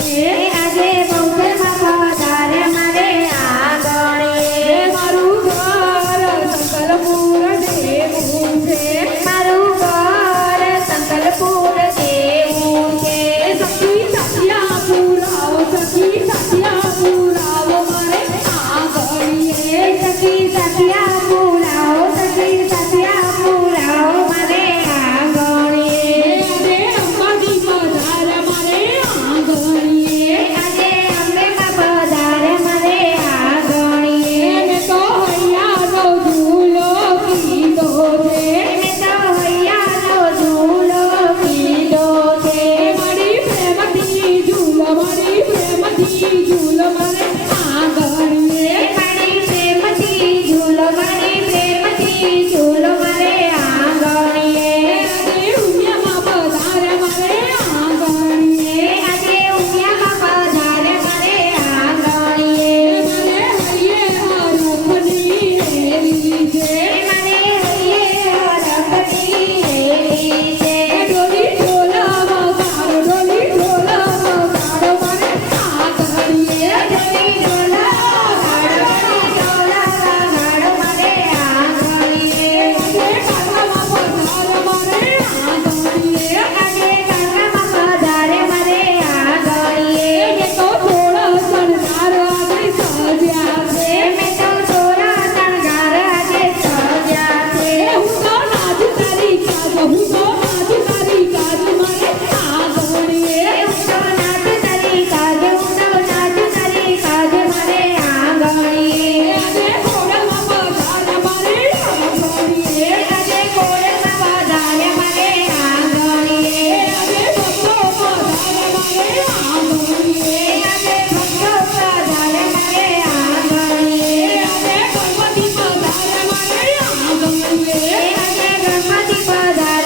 Sim. ci giù la Father.